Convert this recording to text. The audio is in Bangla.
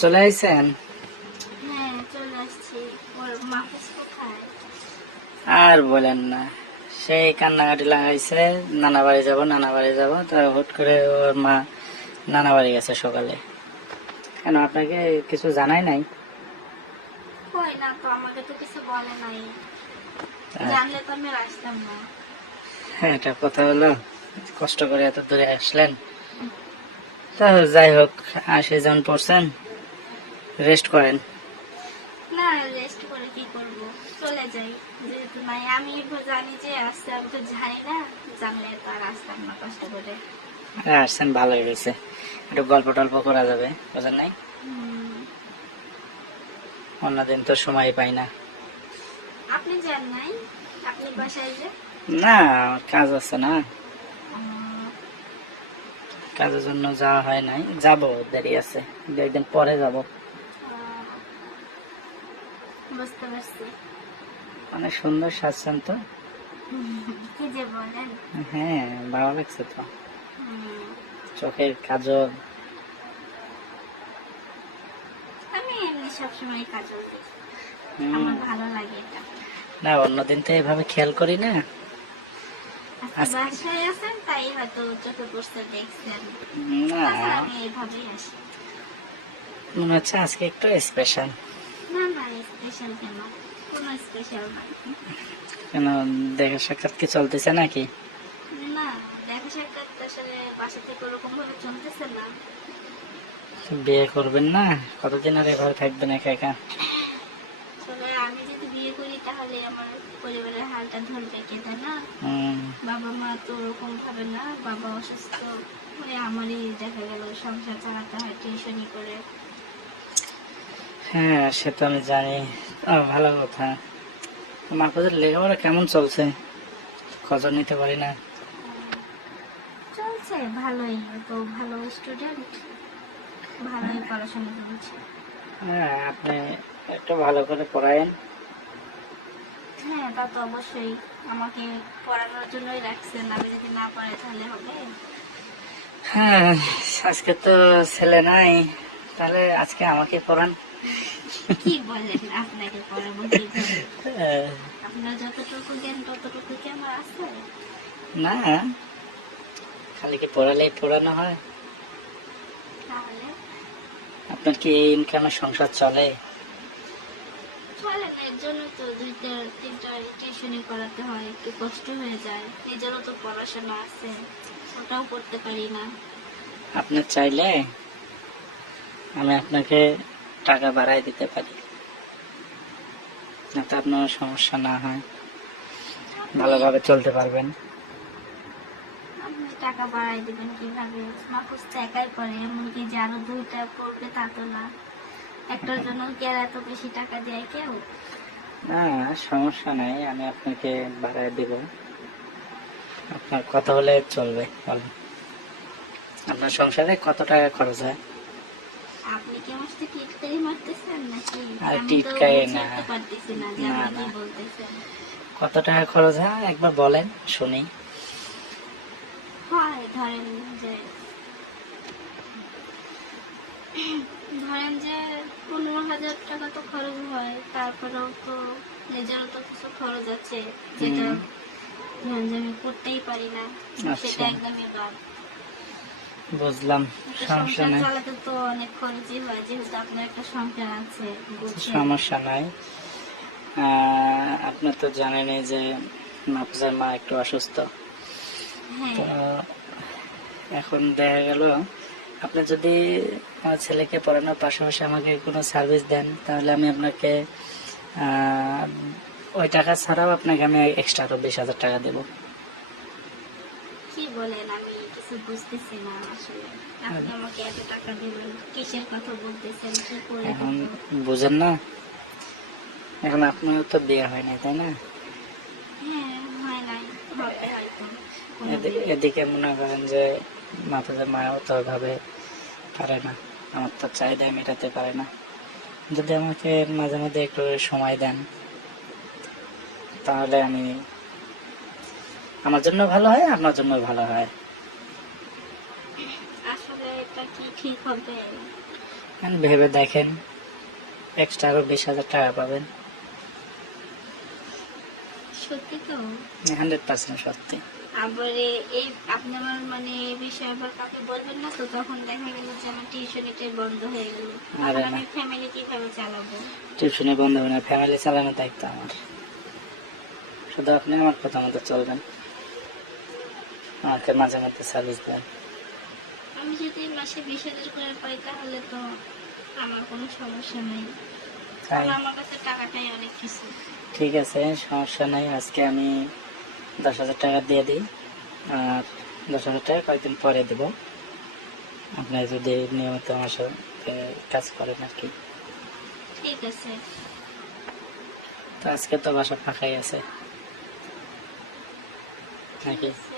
চলে আইছেন? হ্যাঁ, চলে আসছি। ওর মাহফুজ কোথায়? আর বলেন না, সেই কান্নাকাটি লাগাইছে, নানা বাড়ি যাব নানা বাড়ি যাব, তা হুট করে ওর মা নানা বাড়ি গেছে সকালে। কেন, আপনাকে কিছু জানাই নাই? কই না তো, আমাকে তো কিছু বলে নাই। আহ, জানলে তো আমি আর আসতাম না। হ্যাঁ, এটা কথা হলো, কষ্ট করে এত দূরে আসলেন। তা যাই হোক, আসে যখন পড়ছেন, রেস্ট করেন। না, রেস্ট করে কি করব, চলে যাই। যেহেতু নাই, আমি জানি যে আসছে, আমি তো জানি না। জানলে তো আর আসতাম না কষ্ট করে। আসছেন, ভালোই হয়েছে। একটু গল্প টল্প করা যাবে, বুঝেন নাই? হুম, অন্যদিন তো সময় পাই না। আপনি যান নাই? আপনি বাসায় যে? না, আমার কাজ আছে না, উম, কাজের জন্য যাওয়া হয় নাই। যাব, দেরি আছে, দু একদিন পরে যাব। আহ, বুঝতে পারছি। অনেক সুন্দর সাজছেন তো। কি যে বলেন। হ্যাঁ, ভালো লাগছে তো। হুম, চোখের কাজল। আমি এমনি সবসময় কাজল দিই। হুম, আমার ভালো লাগে এটা। না, অন্যদিন তো এভাবে খেয়াল করি না। আজকে আজকে বাসায় আছেন তাই হয়তো চোখে পড়ছে, দেখছেন। না, তাছাড়া আমি এইভাবেই আসি। মনে হচ্ছে আজকে একটু স্পেশাল। না না, স্পেশাল কেন? কোনো স্পেশাল না। কেন, দেখা সাক্ষাৎ কি চলতেছে নাকি? না, দেখা সাক্ষাৎ আসলে বাসা থেকে ওরকম ভাবে চলতেছে না। বিয়ে করবেন না? কতদিন আর এভাবে থাকবেন একা একা? আসলে আমি যদি বিয়ে করি তাহলে আমার পরিবারের হালটা ধরবে কে, তাই না? হুম, বাবা মা তো ওরকম ভাবে না, বাবা অসুস্থ। আমারই দেখা গেল সংসার চালাতে হয় টিউশনি করে। হ্যাঁ, সে তো আমি জানি। ভালো কথা। মাহফুজের লেখাপড়া কেমন চলছে? খবর নিতে পারি না। চলছে ভালোই, ও তো ভালো স্টুডেন্ট, ভালোই পড়াশোনা করছে। হ্যাঁ, আপনি একটু ভালো করে পড়ায়েন। হ্যাঁ, তা তো অবশ্যই। আমাকে পড়ানোর জন্যই রাখছেন, আমি যদি না পড়াই তাহলে হবে? হ্যাঁ, আজকে তো ছেলে নাই, তাহলে আজকে আমাকে পড়ান। কি বলেন, আপনাকে পড়াবো কিভাবে? আহ, আপনার যতটুকু জ্ঞান ততটুকু কি আমার আছে? না, খালি কি পড়ালেই পড়ানো হয়? তাহলে আপনার কি এই ইনকামে সংসার চলে? চলে না, এর জন্য তো দুইটা তিনটা টিউশনি করাতে হয়, একটু কষ্ট হয়ে যায়। নিজেরও তো পড়াশোনা আছে, ওটাও করতে পারি না। আপনি চাইলে আমি আপনাকে টাকা বাড়াই দিতে পারি, যাতে আপনার সমস্যা না হয়, আপনি ভালোভাবে চলতে পারবেন। আপনি টাকা বাড়াই দিবেন কিভাবে? মাহফুজ তো একাই পড়ে, এমনকি যে আরো দুইটা পড়বে তা তো না। একটার জন্য কি আর এত বেশি টাকা দেয় কেউ? না, সমস্যা নাই, আমি আপনাকে বাড়াই দিব। আপনার কথা হলে চলবে, বলেন। আপনার সংসারে কত টাকা খরচ হয়? আপনি কি আমার সাথে টিটকারি মারতেছেন নাকি? আর আমি তো টিটকাই বুঝে না, উঠতে পারতেছি না যে না আপনি না, কি বলতেছেন। কত টাকা খরচ হয় একবার বলেন শুনি। হয় ধরেন যে ধরেন যে 15,000 টাকা তো খরচ হয়, তারপরেও তো নিজেরও তো কিছু খরচ আছে, যেটা হুম, ধরেন যে আমি করতেই পারি না, সেটা আচ্ছা, একদমই বাদ। বুঝলাম। একটা সমস্যা সংসার নাই, চালাতে তো অনেক খরচই হয়, যেহেতু আপনার একটা সংসার আছে, বুঝছেন। সমস্যা নাই। আপনি তো জানেনই যে মাফুজের মা একটু অসুস্থ। হ্যাঁ, তো এখন দেখা গেল, আপনি যদি আমার ছেলেকে পড়ানোর পাশাপাশি আমাকে কোনো সার্ভিস দেন, তাহলে আমি আপনাকে আহ, ওই টাকা ছাড়াও আপনাকে আমি এক্সট্রা আরো 20,000 টাকা দেবো। কি বলেন, আমি কিছু বুঝতেছি না আসলে। আপনি আমাকে এত টাকা দিবেন, কিসের কথা বলতেছেন, কি করে এখন দিব? বুঝেন না, এখন আপনার তো বিয়ে হয় নাই, তাই না? হ্যাঁ, হয় নাই, হবে হয়তো কোনোদিন। এদিকে মনে করেন যে মাথাতে মায়াও তো ওইভাবে পারে না, আমার তো চাহিদা মেটাতে পারে না। যদি আমাকে মাঝে মাঝে একটু সময় দেন, তাহলে আমি, আমার জন্য ভালো হয়, আপনার জন্য ভালো হয়। আসলে এটা কি ঠিক হবে? ভেবে দেখেন, এক্সট্রা আরো 20,000 টাকা পাবেন। সত্যি তো? 100% সত্যি। আবার এই আপনি আমার মানে এই বিষয়ে আবার কাউকে বলবেন না তো? তখন দেখা গেল যে আমার টিউশনিটাই বন্ধ হয়ে গেল, আরে তখন না, আমি ফ্যামিলি কিভাবে চালাবো? টিউশনি বন্ধ হবে না, ফ্যামিলি চালানোর দায়িত্ব আমার। শুধু আপনি আমার কথা মতো চলবেন, আমাকে মাঝে মধ্যে সার্ভিস দেন। আমি যদি মাসে 20,000 করে পাই তাহলে তো আমার কোনো সমস্যা নেই, তাই? কারণ আমার কাছে টাকাটাই অনেক কিছু। ঠিক আছে, সমস্যা নাই। আজকে আমি 10,000 টাকা দিয়ে দিই, আর 10,000 টাকা কয়েকদিন পরে দেব, আপনি যদি নিয়মিত আমার সাথে কাজ করেন আর কি। ঠিক আছে। তো আজকে তো বাসা ফাঁকাই আছে ঠিক নাকি? আছে।